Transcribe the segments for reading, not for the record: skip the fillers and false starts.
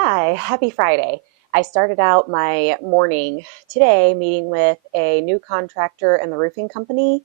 Hi, happy Friday. I started out my morning today meeting with a new contractor and the roofing company.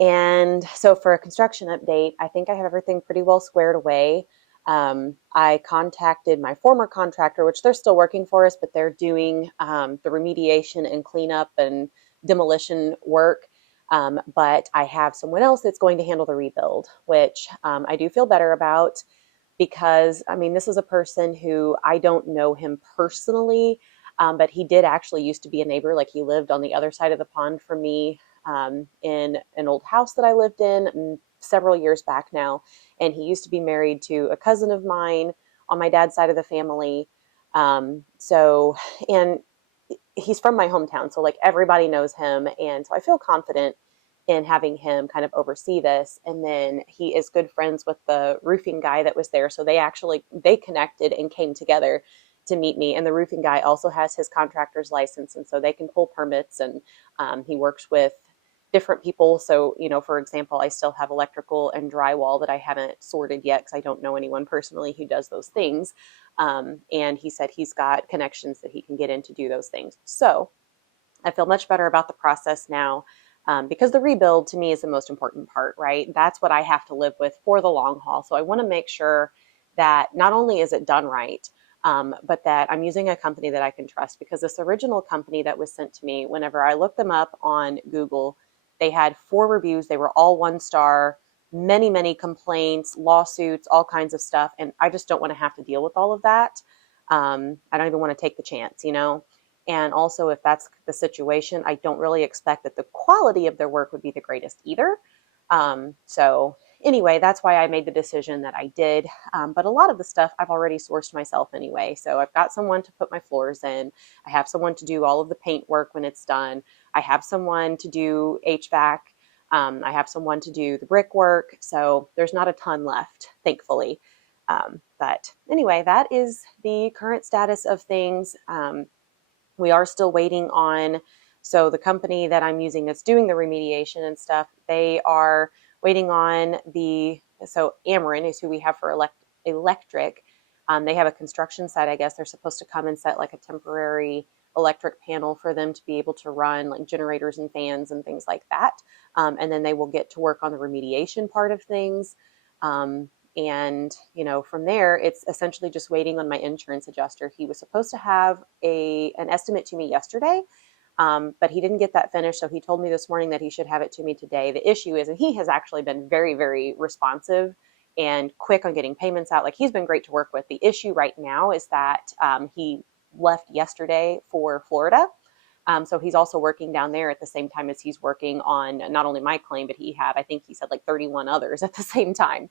And so for a construction update, I think I have everything pretty well squared away. I contacted my former contractor, which they're still working for us, but they're doing the remediation and cleanup and demolition work. But I have someone else that's going to handle the rebuild, which I do feel better about because I mean, this is a person who I don't know him personally, but he did actually used to be a neighbor. Like he lived on the other side of the pond from me in an old house that I lived in several years back now. And he used to be married to a cousin of mine on my dad's side of the family. And he's from my hometown. So like everybody knows him. And so I feel confident in having him kind of oversee this. And then he is good friends with the roofing guy that was there. So they connected and came together to meet me. And the roofing guy also has his contractor's license. And so they can pull permits and he works with different people. So, for example, I still have electrical and drywall that I haven't sorted yet because I don't know anyone personally who does those things. And he said he's got connections that he can get in to do those things. So I feel much better about the process now because the rebuild to me is the most important part, right? That's what I have to live with for the long haul. So I want to make sure that not only is it done right, but that I'm using a company that I can trust because this original company that was sent to me, whenever I looked them up on Google, they had 4 reviews. They were all 1 star, many, many complaints, lawsuits, all kinds of stuff. And I just don't want to have to deal with all of that. I don't even want to take the chance. And also, if that's the situation, I don't really expect that the quality of their work would be the greatest either. So anyway, that's why I made the decision that I did. But a lot of the stuff I've already sourced myself anyway. So I've got someone to put my floors in. I have someone to do all of the paint work when it's done. I have someone to do HVAC. I have someone to do the brickwork. So there's not a ton left, thankfully. But anyway, that is the current status of things. We are still waiting on, so the company that I'm using that's doing the remediation and stuff, they are waiting on so Ameren is who we have for electric. They have a construction site, I guess. They're supposed to come and set like a temporary electric panel for them to be able to run like generators and fans and things like that. And then they will get to work on the remediation part of things. And, from there, it's essentially just waiting on my insurance adjuster. He was supposed to have an estimate to me yesterday, but he didn't get that finished. So he told me this morning that he should have it to me today. The issue is, and he has actually been very, very responsive and quick on getting payments out. Like, he's been great to work with. The issue right now is that he left yesterday for Florida. So he's also working down there at the same time as he's working on not only my claim, but I think he said like 31 others at the same time.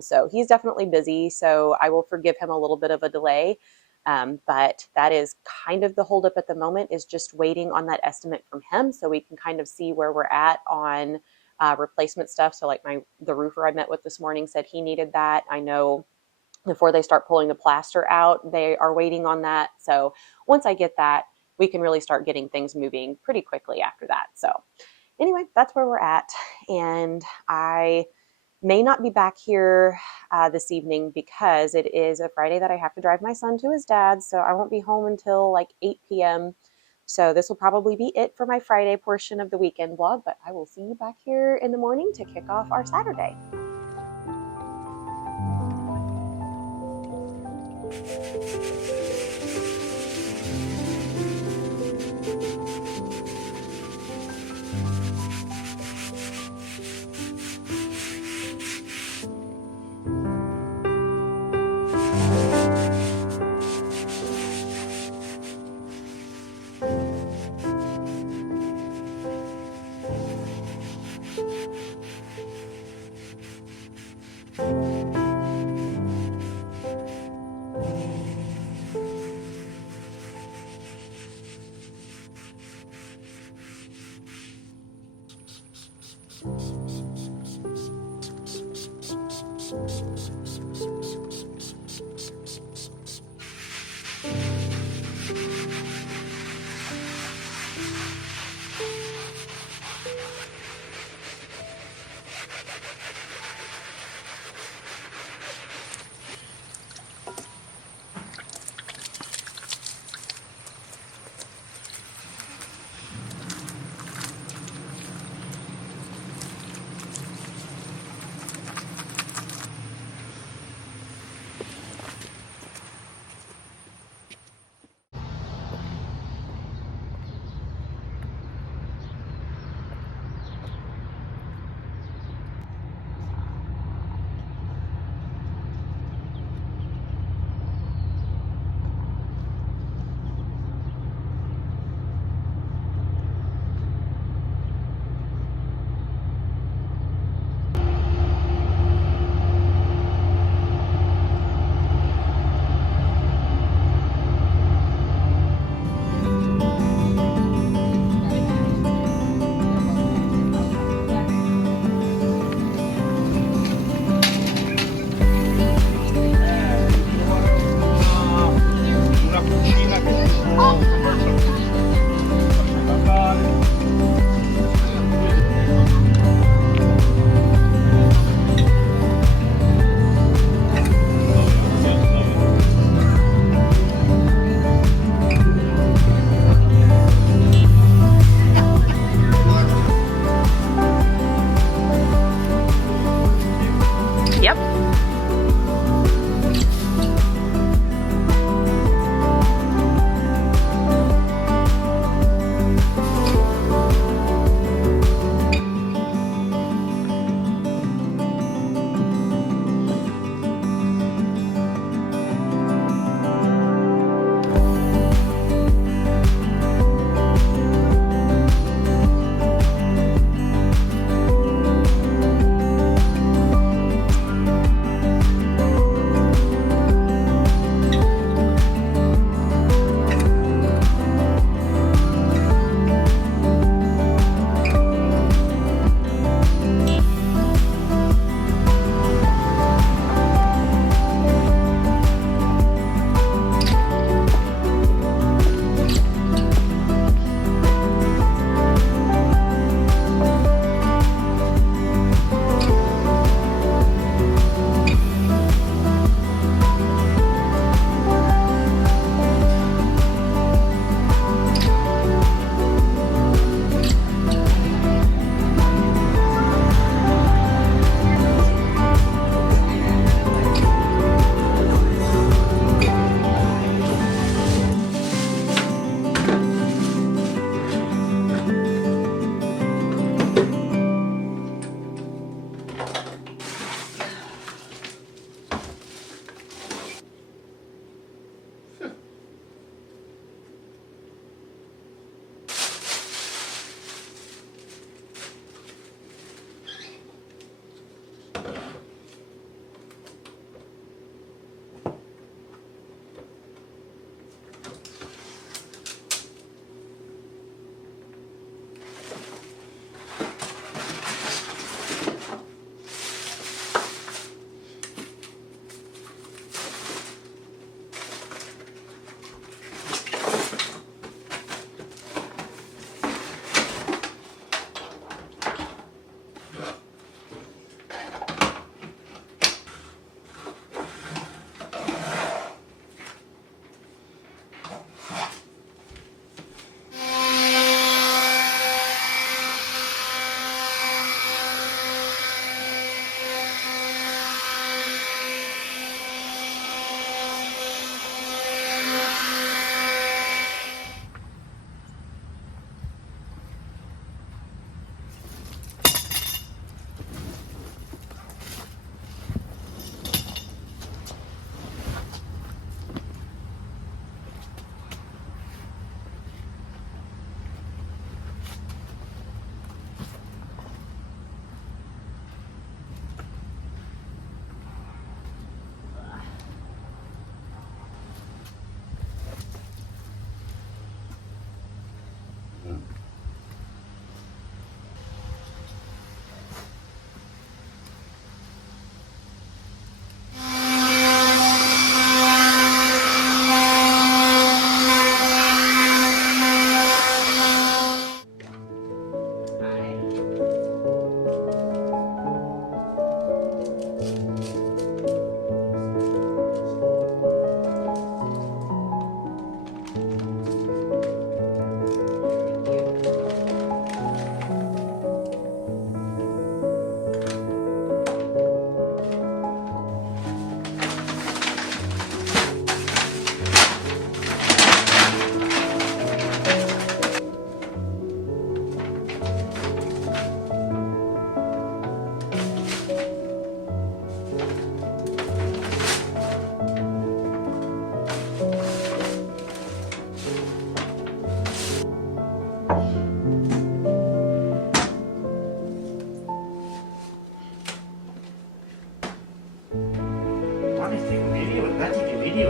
So he's definitely busy. So I will forgive him a little bit of a delay. But that is kind of the holdup at the moment, is just waiting on that estimate from him so we can kind of see where we're at on replacement stuff. So like the roofer I met with this morning said he needed that. I know before they start pulling the plaster out, they are waiting on that. So once I get that, we can really start getting things moving pretty quickly after that. So anyway, that's where we're at. And I may not be back here this evening because it is a Friday that I have to drive my son to his dad's. So I won't be home until like 8 p.m. So this will probably be it for my Friday portion of the weekend vlog, but I will see you back here in the morning to kick off our Saturday.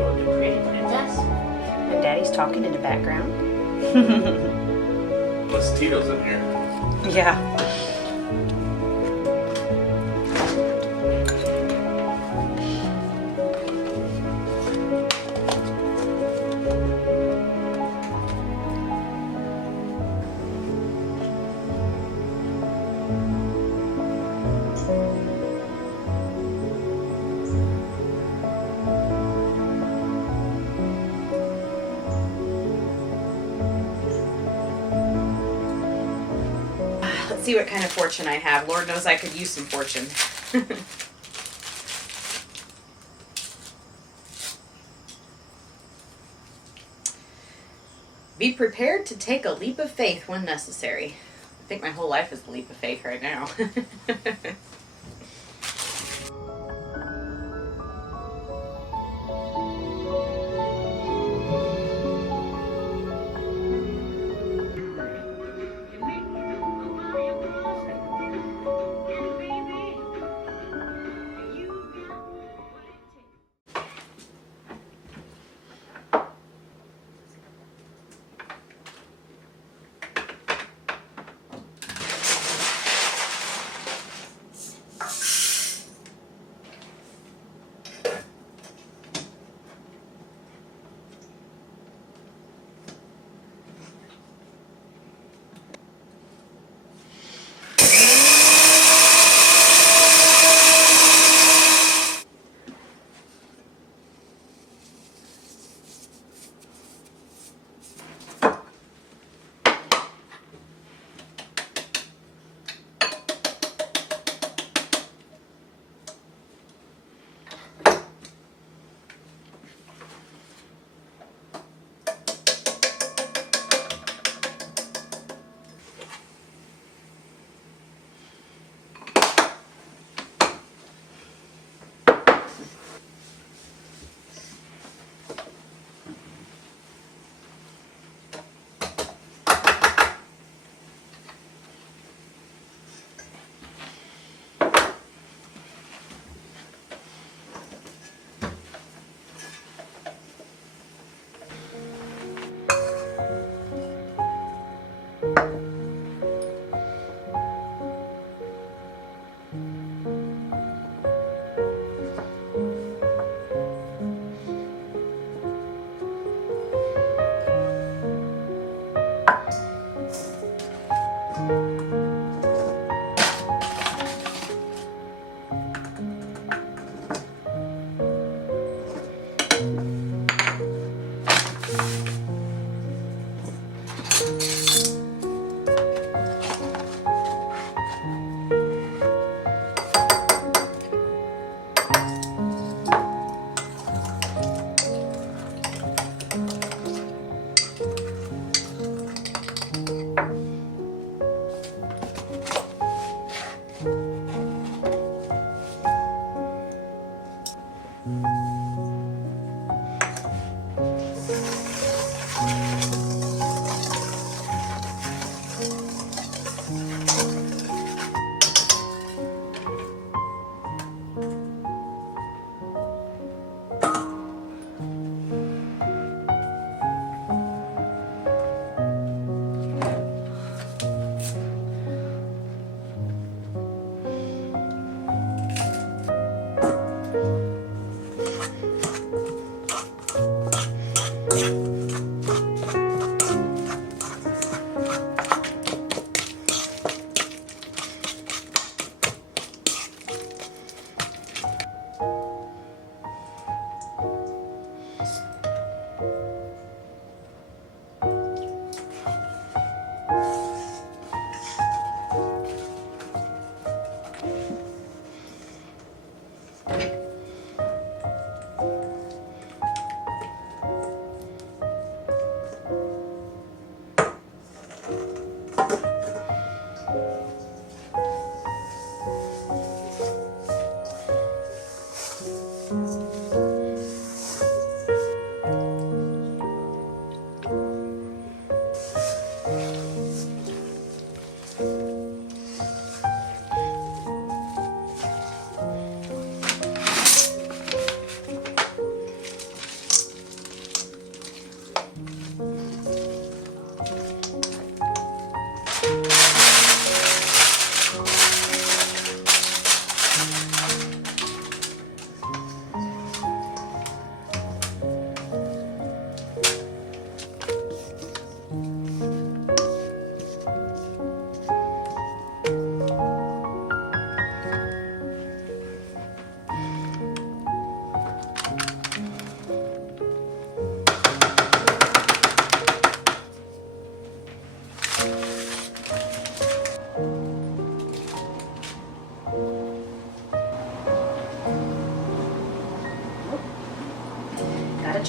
looking pretty, princess. And Daddy's talking in the background. Unless Tito's in here. Yeah. Let's see what kind of fortune I have. Lord knows I could use some fortune. Be prepared to take a leap of faith when necessary. I think my whole life is a leap of faith right now.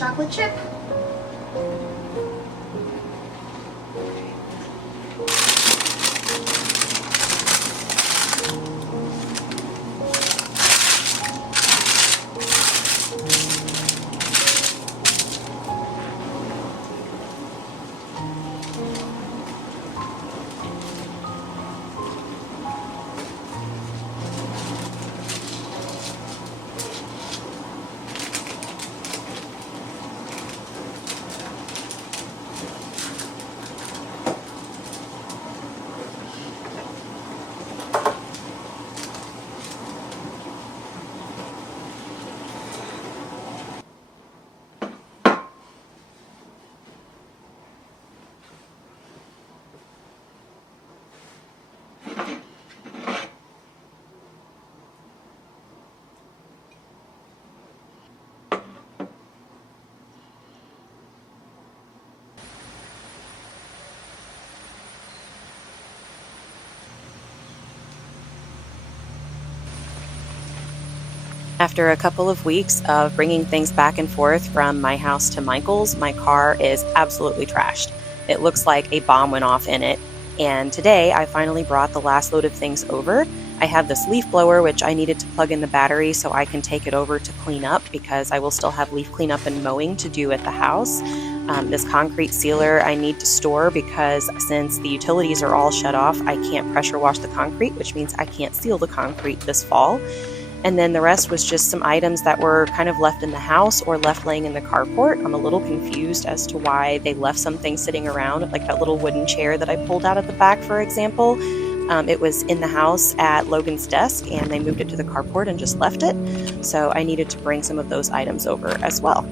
chocolate chip. After a couple of weeks of bringing things back and forth from my house to Michael's, my car is absolutely trashed. It looks like a bomb went off in it. And today I finally brought the last load of things over. I have this leaf blower, which I needed to plug in the battery so I can take it over to clean up because I will still have leaf cleanup and mowing to do at the house. This concrete sealer I need to store because since the utilities are all shut off, I can't pressure wash the concrete, which means I can't seal the concrete this fall. And then the rest was just some items that were kind of left in the house or left laying in the carport. I'm a little confused as to why they left some things sitting around, like that little wooden chair that I pulled out of the back, for example. It was in the house at Logan's desk and they moved it to the carport and just left it. So I needed to bring some of those items over as well.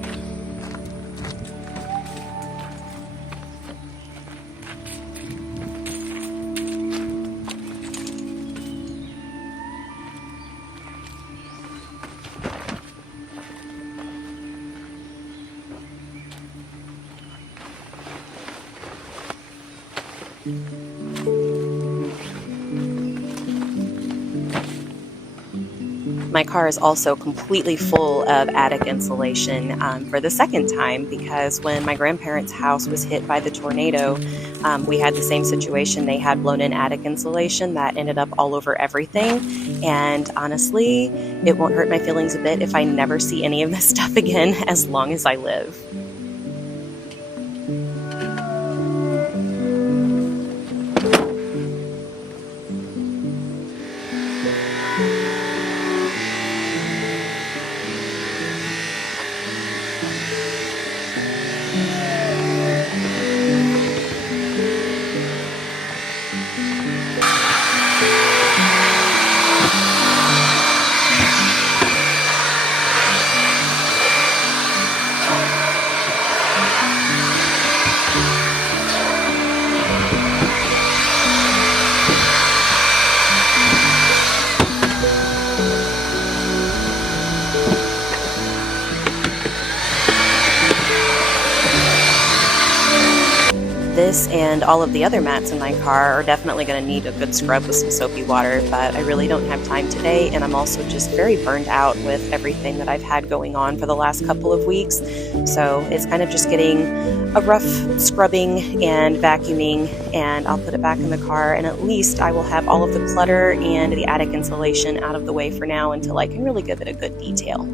My car is also completely full of attic insulation for the second time because when my grandparents' house was hit by the tornado, we had the same situation. They had blown in attic insulation that ended up all over everything. And honestly, it won't hurt my feelings a bit if I never see any of this stuff again as long as I live. This and all of the other mats in my car are definitely going to need a good scrub with some soapy water, but I really don't have time today, and I'm also just very burned out with everything that I've had going on for the last couple of weeks. So it's kind of just getting a rough scrubbing and vacuuming, and I'll put it back in the car, and at least I will have all of the clutter and the attic insulation out of the way for now until I can really give it a good detail.